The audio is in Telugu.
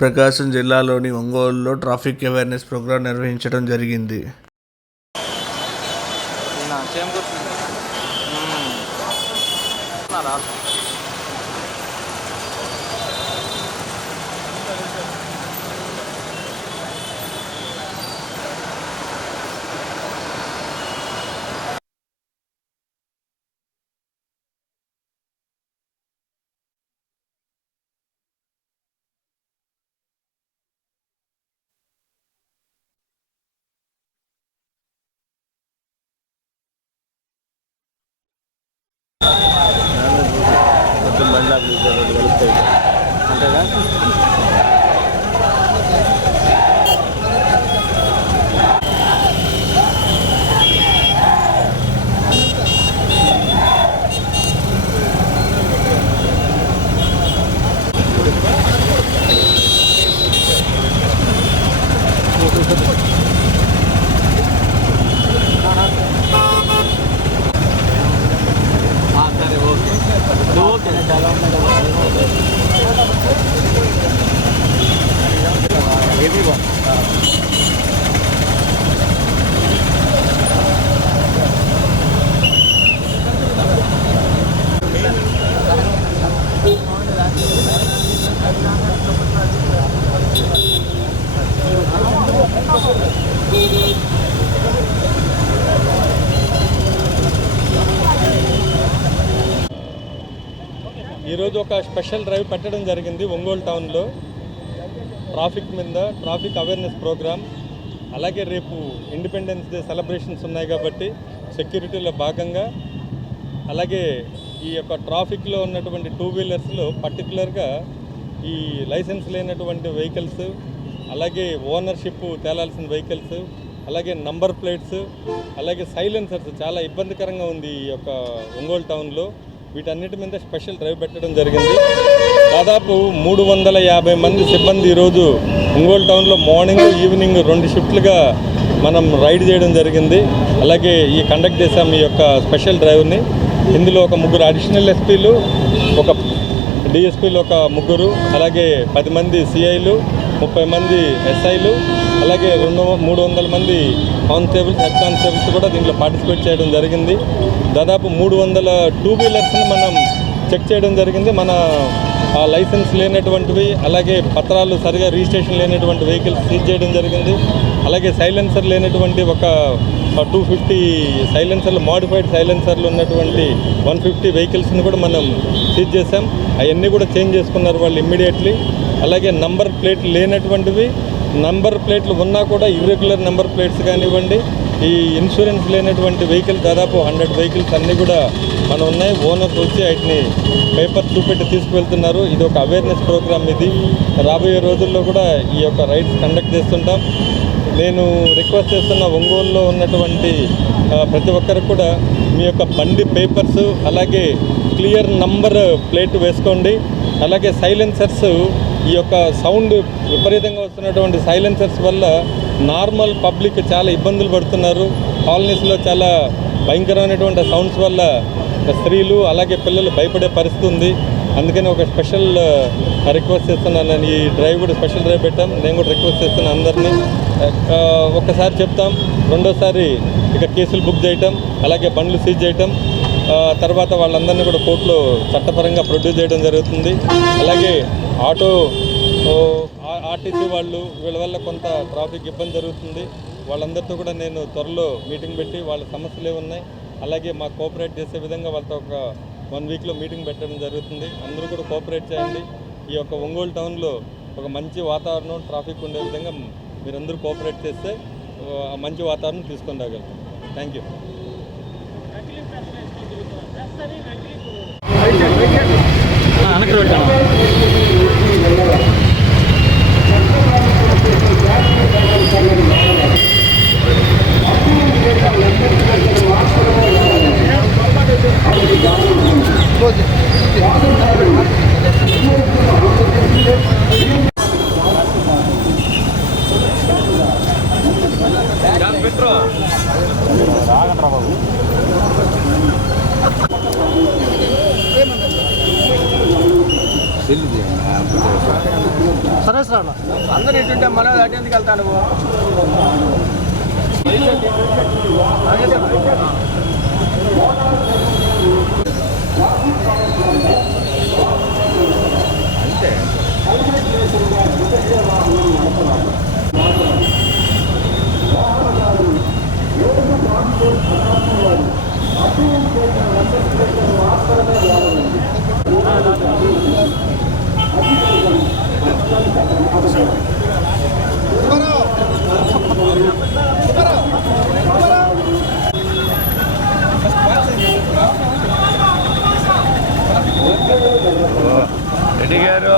ప్రకాశం జిల్లాలోని ఒంగోలులో ట్రాఫిక్ అవేర్నెస్ ప్రోగ్రాం నిర్వహించడం జరిగింది. అంతేగా ఈరోజు ఒక స్పెషల్ డ్రైవ్ పెట్టడం జరిగింది ఒంగోలు టౌన్లో ట్రాఫిక్ మీద ట్రాఫిక్ అవేర్నెస్ ప్రోగ్రామ్. అలాగే రేపు ఇండిపెండెన్స్ డే సెలబ్రేషన్స్ ఉన్నాయి కాబట్టి సెక్యూరిటీలో భాగంగా అలాగే ఈ యొక్క ట్రాఫిక్లో ఉన్నటువంటి టూ వీలర్స్లో పర్టికులర్గా ఈ లైసెన్స్ లేనటువంటి వెహికల్స్, అలాగే ఓనర్షిప్ తేలాల్సిన వెహికల్స్, అలాగే నంబర్ ప్లేట్స్, అలాగే సైలెన్సర్స్ చాలా ఇబ్బందికరంగా ఉంది ఈ యొక్క ఒంగోలు టౌన్లో. వీటన్నిటి మీద స్పెషల్ డ్రైవ్ పెట్టడం జరిగింది. దాదాపు 350 మంది సిబ్బంది ఈరోజు ఒంగోలు టౌన్లో మార్నింగ్ ఈవినింగ్ 2 షిఫ్ట్లుగా మనం రైడ్ చేయడం జరిగింది. అలాగే ఈ కండక్ట్ చేసాం ఈ యొక్క స్పెషల్ డ్రైవ్ని. ఇందులో ఒక 3 అడిషనల్ ఎస్పీలు, ఒక డిఎస్పీలు, ఒక 3, అలాగే 10 మంది సిఐలు, 30 మంది ఎస్ఐలు, అలాగే 300 మంది కానిస్టేబుల్స్, హెడ్ కానిస్టేబుల్స్ కూడా దీంట్లో పార్టిసిపేట్ చేయడం జరిగింది. దాదాపు 300 టూ వీలర్స్ని మనం చెక్ చేయడం జరిగింది. మన లైసెన్స్ లేనటువంటివి, అలాగే పత్రాలు సరిగా రిజిస్ట్రేషన్ లేనటువంటి వెహికల్స్ సీజ్ చేయడం జరిగింది. అలాగే సైలెన్సర్ లేనటువంటి ఒక 250 సైలెన్సర్లు, మాడిఫైడ్ సైలెన్సర్లు ఉన్నటువంటి 150 వెహికల్స్ని కూడా మనం సీజ్ చేసాం. అవన్నీ కూడా చేంజ్ చేసుకున్నారు వాళ్ళు ఇమ్మీడియట్లీ. అలాగే నంబర్ ప్లేట్లు లేనటువంటివి, నంబర్ ప్లేట్లు ఉన్నా కూడా ఇర్రెగ్యులర్ నెంబర్ ప్లేట్స్ కానివ్వండి, ఈ ఇన్సూరెన్స్ లేనటువంటి వెహికల్ దాదాపు 100 వెహికల్స్ అన్నీ కూడా మనం ఉన్నాయి. ఓనర్స్ వచ్చి వాటిని పేపర్ చూపెట్టి తీసుకువెళ్తున్నారు. ఇది ఒక అవేర్నెస్ ప్రోగ్రామ్. ఇది రాబోయే రోజుల్లో కూడా ఈ యొక్క రైడ్స్ కండక్ట్ చేస్తుంటాం. నేను రిక్వెస్ట్ చేస్తున్న ఒంగోలులో ఉన్నటువంటి ప్రతి ఒక్కరికి కూడా మీ యొక్క బండి పేపర్స్, అలాగే క్లియర్ నంబర్ ప్లేట్ వేసుకోండి. అలాగే సైలెన్సర్స్, ఈ యొక్క సౌండ్ విపరీతంగా వస్తున్నటువంటి సైలెన్సర్స్ వల్ల నార్మల్ పబ్లిక్ చాలా ఇబ్బందులు పడుతున్నారు. కాలనీస్లో చాలా భయంకరమైనటువంటి సౌండ్స్ వల్ల స్త్రీలు అలాగే పిల్లలు భయపడే పరిస్థితి ఉంది. అందుకని ఒక స్పెషల్ రిక్వెస్ట్ చేస్తున్నాను. నేను ఈ డ్రైవ్ కూడా స్పెషల్ డ్రైవ్ పెట్టాం. నేను కూడా రిక్వెస్ట్ చేస్తున్నాను అందరినీ. ఒక్కసారి చెప్తాం, రెండోసారి ఇక కేసులు బుక్ చేయటం, అలాగే బండ్లు సీజ్ చేయటం, తర్వాత వాళ్ళందరినీ కూడా కోర్టులో చట్టపరంగా ప్రొడ్యూస్ చేయడం జరుగుతుంది. అలాగే ఆర్టీసీ వాళ్ళు వీళ్ళ వల్ల కొంత ట్రాఫిక్ ఇబ్బంది జరుగుతుంది. వాళ్ళందరితో కూడా నేను త్వరలో మీటింగ్ పెట్టి వాళ్ళ సమస్యలు ఏమున్నాయి, అలాగే మాకు కోఆపరేట్ చేసే విధంగా వాళ్ళతో ఒక 1 వీక్లో మీటింగ్ పెట్టడం జరుగుతుంది. అందరూ కూడా కోఆపరేట్ చేయండి. ఈ యొక్క ఒంగోలు టౌన్లో ఒక మంచి వాతావరణం, ట్రాఫిక్ ఉండే విధంగా మీరందరూ కోఆపరేట్ చేస్తే మంచి వాతావరణం తీసుకొని రాగలుగుతాం. Thank you. రాగండి రా బాబు. సరే సార్ అందరూ ఇటుంటే మనం అటు ఎందుకు వెళ్తాను అంతే రెడ్డి గారు